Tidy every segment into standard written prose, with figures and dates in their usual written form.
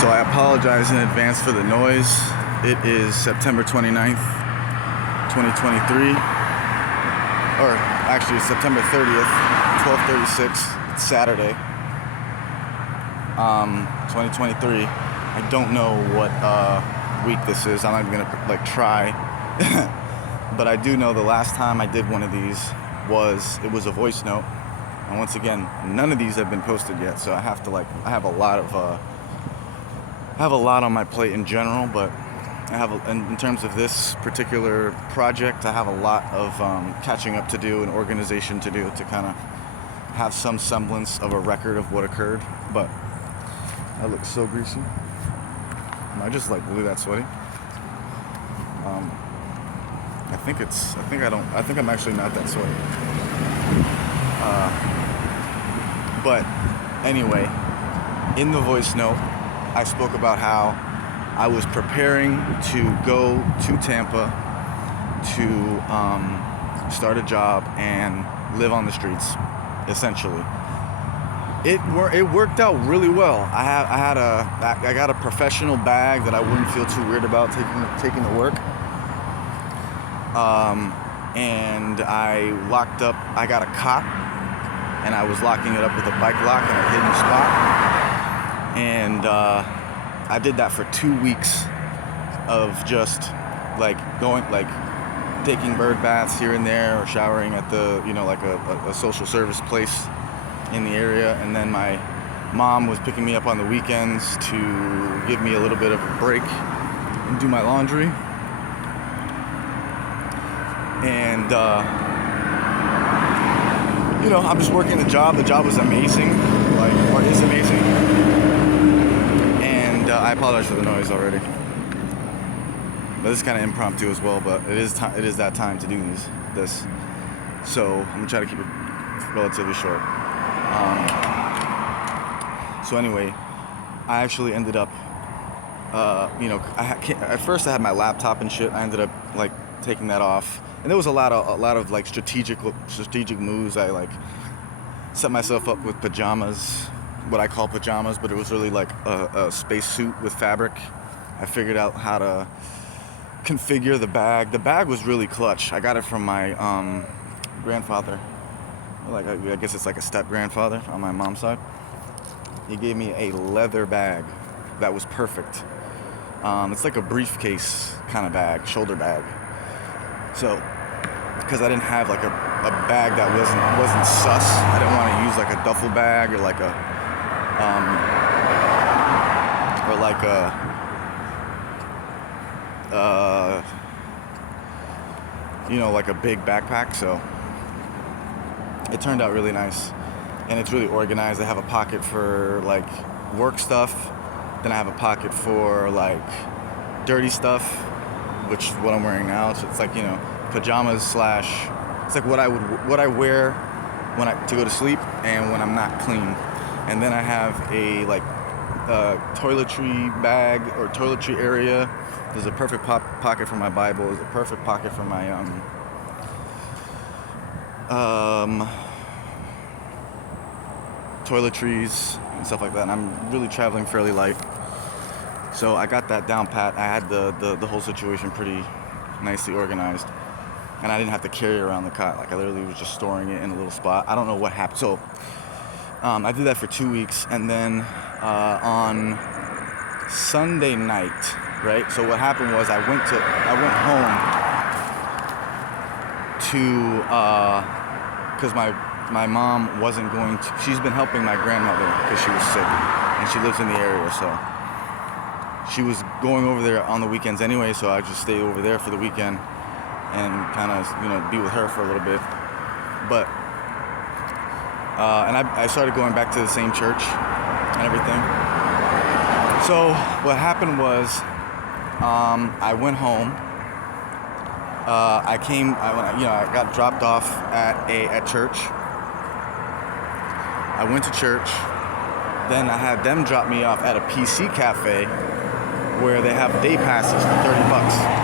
So I apologize in advance for the noise. It is September 29th, 2023. Or actually it's September 30th, 12:36. It's Saturday. 2023. I don't know what week this is. I'm not even gonna try. But I do know the last time I did one of these was a voice note. And once again, none of these have been posted yet, so I have to I have a lot on my plate in general, but in terms of this particular project, I have a lot of catching up to do and organization to do to kind of have some semblance of a record of what occurred. But I look so greasy. Am I just really that sweaty? I think I'm actually not that sweaty. But anyway, in the voice note, I spoke about how I was preparing to go to Tampa to start a job and live on the streets, essentially. It worked out really well. I got a professional bag that I wouldn't feel too weird about taking to work. And I got a cot, and I was locking it up with a bike lock in a hidden spot. And I did that for 2 weeks of just taking bird baths here and there, or showering at the a social service place in the area. And then my mom was picking me up on the weekends to give me a little bit of a break and do my laundry. And I'm just working the job. The job was amazing, is amazing. And I apologize for the noise already. But this is kind of impromptu as well. But it is that time to do this. So I'm gonna try to keep it relatively short. So anyway, I actually ended up, at first I had my laptop and shit. I ended up taking that off. And there was a lot of strategic moves. I set myself up with pajamas, what I call pajamas, but it was really a space suit with fabric. I figured out how to configure the bag. The bag was really clutch. I got it from my grandfather. I guess it's a step grandfather on my mom's side. He gave me a leather bag that was perfect. It's like a briefcase kind of bag, shoulder bag. So, because I didn't have a bag that wasn't sus, I didn't want to use a duffel bag or a big backpack. So it turned out really nice, and it's really organized. I have a pocket for work stuff, then I have a pocket for dirty stuff, which is what I'm wearing now. So it's pajamas / it's what I wear to go to sleep and when I'm not clean. And then I have a toiletry bag or toiletry area. There's a perfect pocket for my Bible. There's a perfect pocket for my toiletries and stuff like that. And I'm really traveling fairly light. So I got that down pat. I had the whole situation pretty nicely organized. And I didn't have to carry around the cot. I literally was just storing it in a little spot. I don't know what happened. So I did that for 2 weeks. And then on Sunday night, right? So what happened was I went home to, because my mom wasn't going to, she's been helping my grandmother because she was sick. And she lives in the area, so she was going over there on the weekends anyway, so I just stayed over there for the weekend and kind of, be with her for a little bit. But, and I started going back to the same church and everything. So what happened was, I went home. I got dropped off at church. I went to church. Then I had them drop me off at a PC cafe where they have day passes for $30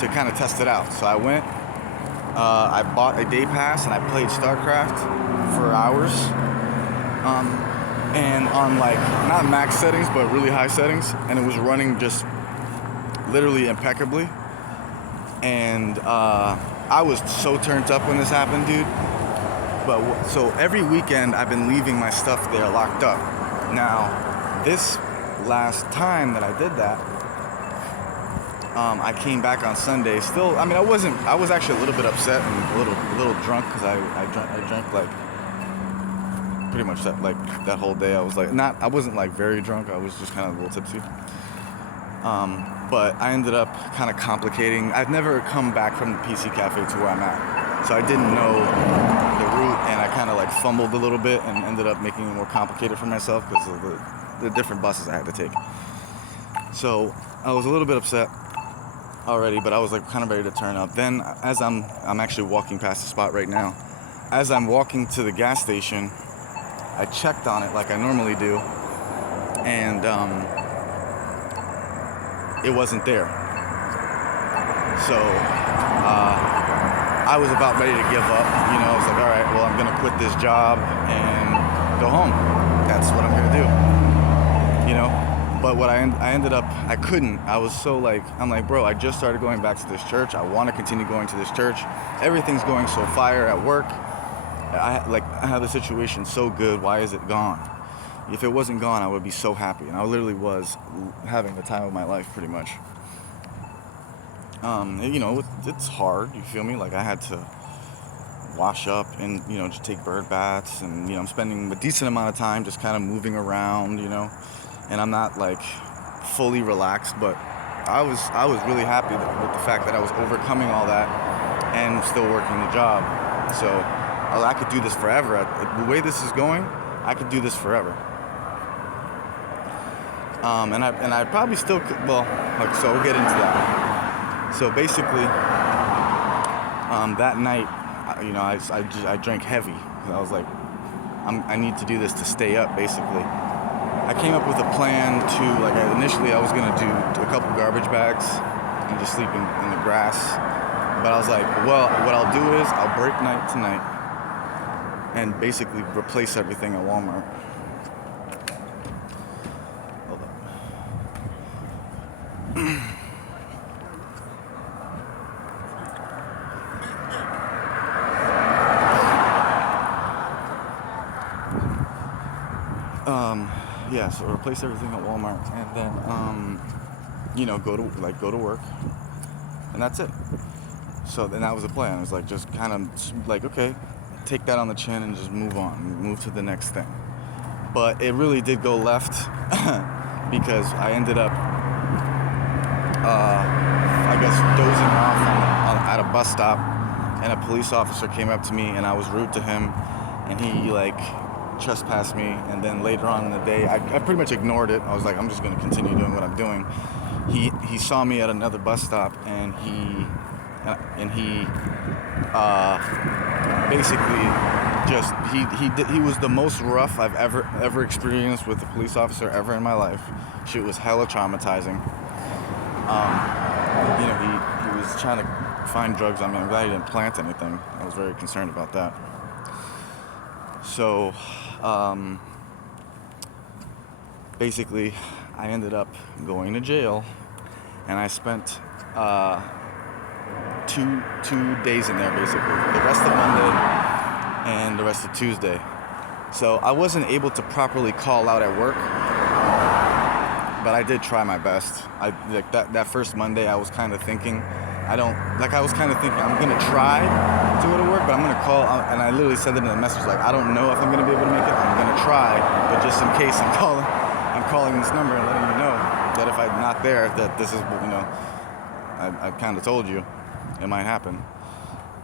to kind of test it out. So I went, I bought a day pass and I played StarCraft for hours. and on like not max settings but really high settings, and it was running just literally impeccably. And I was so turned up when this happened, dude. But so every weekend I've been leaving my stuff there locked up. Now, this last time that I did that, I came back on Sunday. Still, I mean, I was actually a little bit upset and a little drunk because I drank like pretty much that whole day. I wasn't like very drunk. I was just kind of a little tipsy. But I ended up kind of complicating. I've never come back from the PC Cafe to where I'm at, so I didn't know the route, and I kind of like fumbled a little bit and ended up making it more complicated for myself because of the different buses I had to take. So I was a little bit upset already, but I was like kind of ready to turn up. Then, as I'm actually walking past the spot right now, as I'm walking to the gas station, I checked on it like I normally do, and it wasn't there. So I was about ready to give up. You know, I was like, all right, well, I'm gonna quit this job and go home. That's what I'm gonna do. You know, but what I ended up, I couldn't. I was so like, I'm like, bro, I just started going back to this church. I want to continue going to this church. Everything's going so fire at work. I have the situation so good. Why is it gone? If it wasn't gone, I would be so happy. And I literally was having the time of my life, pretty much. You know, it's hard, you feel me? Like, I had to wash up and, you know, just take bird baths. And, you know, I'm spending a decent amount of time just kind of moving around, you know. And I'm not, like, fully relaxed. But I was really happy with the fact that I was overcoming all that and still working the job. So I could do this forever. The way this is going, I could do this forever. And I probably still could, well, like, so we'll get into that. So basically, that night, you know, I drank heavy. I was like, I need to do this to stay up, basically. I came up with a plan to, like, initially I was going to do a couple garbage bags and just sleep in the grass. But I was like, well, what I'll do is I'll break night tonight and basically replace everything at Walmart. Yeah, so replace everything at Walmart, and then, you know, go to work, and that's it. So then that was the plan. It was like, just kind of like, okay, take that on the chin and just move on, move to the next thing. But it really did go left because I ended up, I guess, dozing off at a bus stop, and a police officer came up to me, and I was rude to him, and he like trespassed me. And then later on in the day, I pretty much ignored it. I was like, I'm just going to continue doing what I'm doing. He saw me at another bus stop, and he basically just he was the most rough I've ever experienced with a police officer ever in my life. Shit was hella traumatizing. You know, he was trying to find drugs on me. I'm glad he didn't plant anything. I was very concerned about that. So basically, I ended up going to jail, and I spent two days in there, basically, the rest of Monday and the rest of Tuesday. So I wasn't able to properly call out at work, but I did try my best. Like that first Monday, I was kind of thinking, I'm gonna try to go to work, but I'm gonna call, and I literally said that in the message, like, I don't know if I'm gonna be able to make it. I'm gonna try, but just in case, I'm calling this number and letting you know that if I'm not there, that this is, you know, I kind of told you it might happen.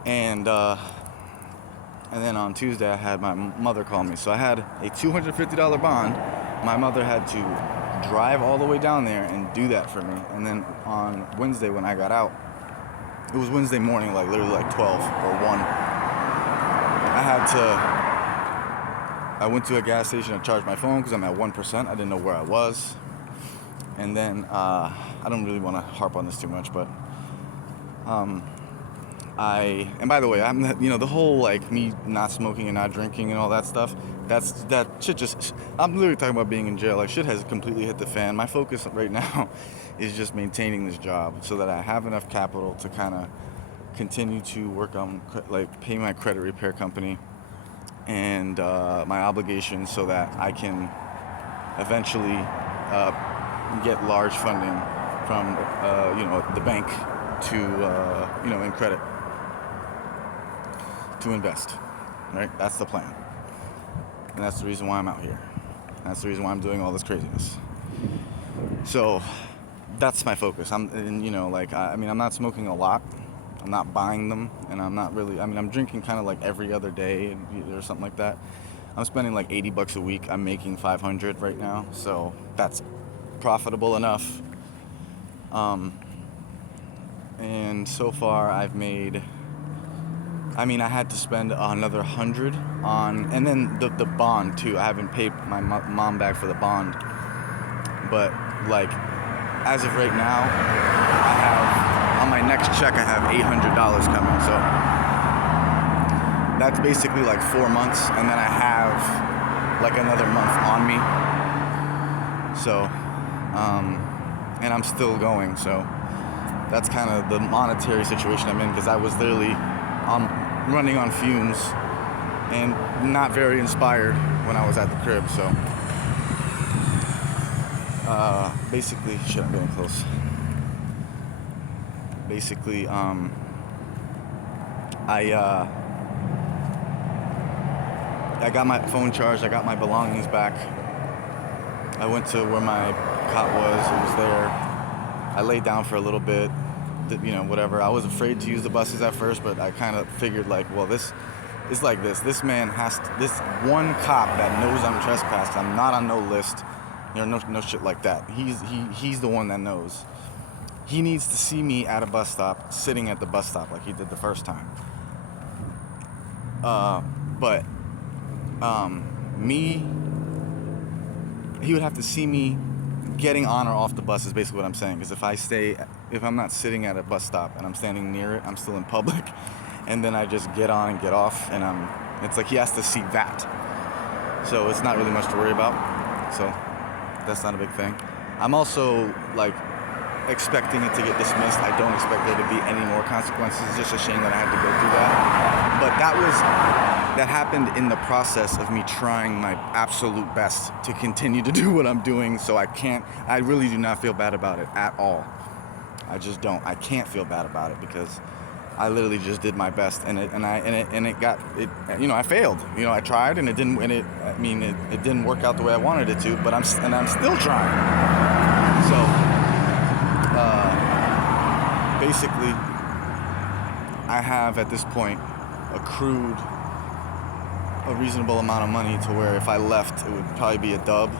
And then on Tuesday, I had my mother call me. So I had a $250 bond. My mother had to drive all the way down there and do that for me. And then on Wednesday, when I got out, it was Wednesday morning, like literally like 12 or 1. I went to a gas station to charge my phone because I'm at 1%. I didn't know where I was. And then, I don't really want to harp on this too much, but and by the way, I'm not, the whole like me not smoking and not drinking and all that stuff. That shit just. I'm literally talking about being in jail. Like shit has completely hit the fan. My focus right now is just maintaining this job so that I have enough capital to kind of continue to work on like pay my credit repair company and my obligations so that I can eventually get large funding from the bank to in credit to invest. Right, that's the plan, and that's the reason why I'm out here. That's the reason why I'm doing all this craziness. So that's my focus. I'm not smoking a lot. I'm not buying them, and I'm not really. I'm drinking kind of like every other day or something like that. I'm spending like $80 a week. I'm making 500 right now, so that's profitable enough. And so far I've made. I had to spend another 100 on, and then the bond too. I haven't paid my mom back for the bond, but like as of right now, I have on my next check I have $800 coming. So that's basically like 4 months, and then I have like another month on me. So, and I'm still going. So that's kind of the monetary situation I'm in, because I was literally running on fumes and not very inspired when I was at the crib. So basically, shit, I'm getting close. Basically, I got my phone charged. I got my belongings back. I went to where my cot was. It was there. I laid down for a little bit. Whatever. I was afraid to use the buses at first, but I kind of figured like, well, this is like this. This man this one cop that knows I'm trespassed. I'm not on no list. No shit like that. He's the one that knows. He needs to see me at a bus stop, sitting at the bus stop like he did the first time. He would have to see me getting on or off the bus is basically what I'm saying. Because if I'm not sitting at a bus stop and I'm standing near it, I'm still in public. And then I just get on and get off, and it's like he has to see that. So it's not really much to worry about. So that's not a big thing. I'm also like expecting it to get dismissed. I don't expect there to be any more consequences. It's just a shame that I had to go through that. But that happened in the process of me trying my absolute best to continue to do what I'm doing. So I really do not feel bad about it at all. I just don't. I can't feel bad about it because I literally just did my best, and I failed. I tried, and it didn't work out the way I wanted it to. But I'm still trying. So basically, I have at this point accrued a reasonable amount of money to where if I left, it would probably be a dub,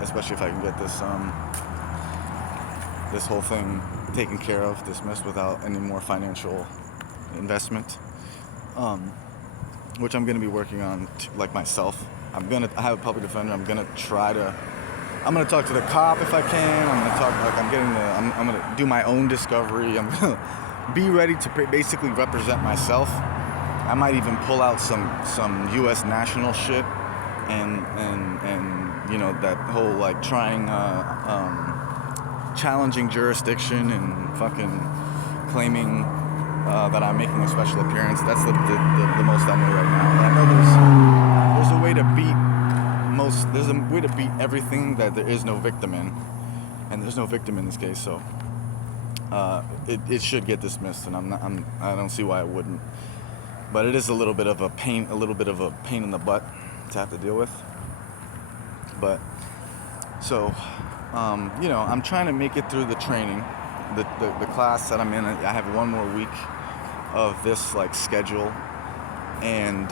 especially if I can get this whole thing taken care of, dismissed without any more financial investment, which I'm going to be working on like myself. I have a public defender. I'm going to talk to the cop if I can. I'm going to do my own discovery. I'm going to be ready to basically represent myself. I might even pull out some U.S. national shit and that whole like trying challenging jurisdiction and fucking claiming that I'm making a special appearance. That's the most I know right now. But I know there's a way to beat everything that there is no victim in, and there's no victim in this case. So it should get dismissed, and I don't see why it wouldn't. But it is a little bit of a pain in the butt to have to deal with. But so I'm trying to make it through the training, the class that I'm in. I have one more week of this like schedule, and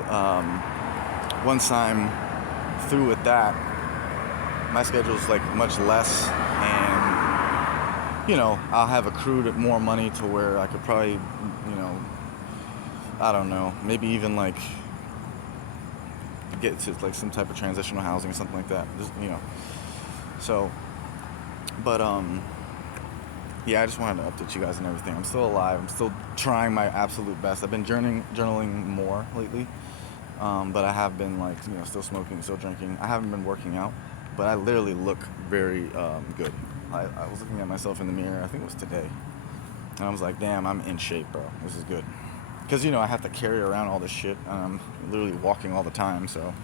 once I'm through with that, my schedule is like much less, and I'll have accrued more money to where I could probably I don't know, maybe even like get to like some type of transitional housing or something like that. Just, so, but yeah, I just wanted to update you guys and everything. I'm still alive. I'm still trying my absolute best. I've been journaling more lately, but I have been like, still smoking, still drinking. I haven't been working out, but I literally look very good. I was looking at myself in the mirror. I think it was today, and I was like, damn, I'm in shape, bro. This is good. Because I have to carry around all this shit. I'm literally walking all the time, so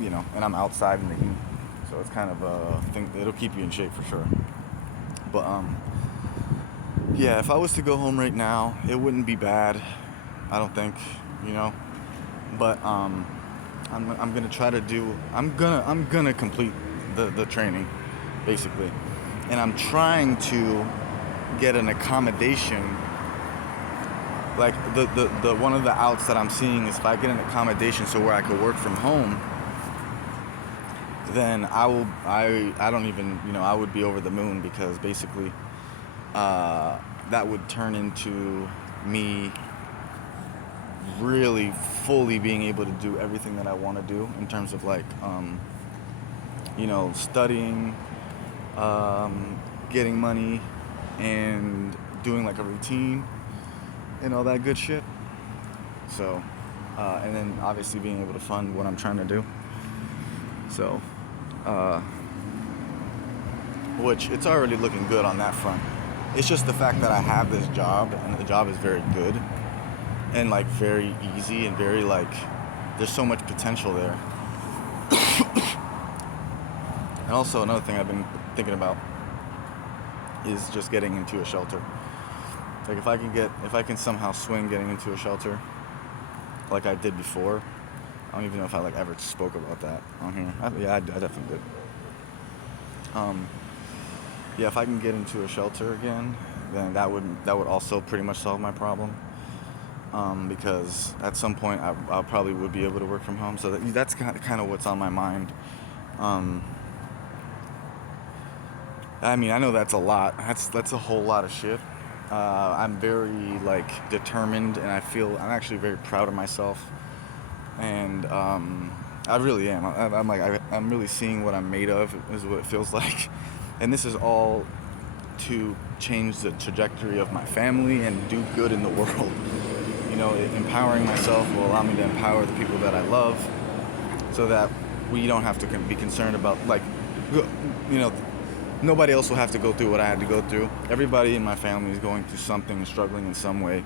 and I'm outside in the heat, so it's kind of a thing. It'll keep you in shape for sure. But yeah, if I was to go home right now, it wouldn't be bad. I don't think, But I'm gonna try to do. I'm gonna complete the training, basically, and I'm trying to get an accommodation. Like the one of the outs that I'm seeing is if I get an accommodation so where I could work from home, then I don't even, I would be over the moon, because basically that would turn into me really fully being able to do everything that I want to do in terms of like studying, getting money, and doing like a routine and all that good shit. So and then obviously being able to fund what I'm trying to do. So which it's already looking good on that front. It's just the fact that I have this job, and the job is very good and like very easy and very like, there's so much potential there. And also another thing I've been thinking about is just getting into a shelter. Like if I can somehow swing getting into a shelter like I did before. I don't even know if I like ever spoke about that on here. I definitely did. Yeah, if I can get into a shelter again, then that would also pretty much solve my problem. Because at some point I probably would be able to work from home. So that's kind of what's on my mind. I mean, I know that's a lot. That's a whole lot of shit. I'm very like determined, and I'm actually very proud of myself. And I really am. I'm really seeing what I'm made of, is what it feels like. And this is all to change the trajectory of my family and do good in the world. Empowering myself will allow me to empower the people that I love, so that we don't have to be concerned about, like, nobody else will have to go through what I had to go through. Everybody in my family is going through something, struggling in some way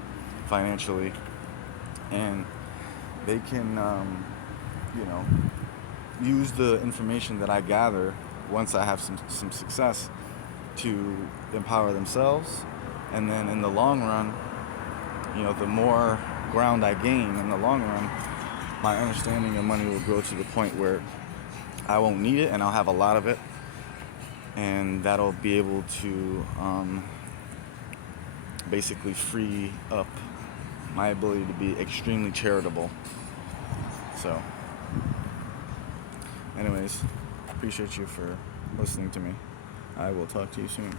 financially, and they can use the information that I gather once I have some success to empower themselves. And then in the long run, the more ground I gain in the long run, my understanding of money will grow to the point where I won't need it, and I'll have a lot of it, and that'll be able to basically free up my ability to be extremely charitable. So anyways, appreciate you for listening to me. I will talk to you soon.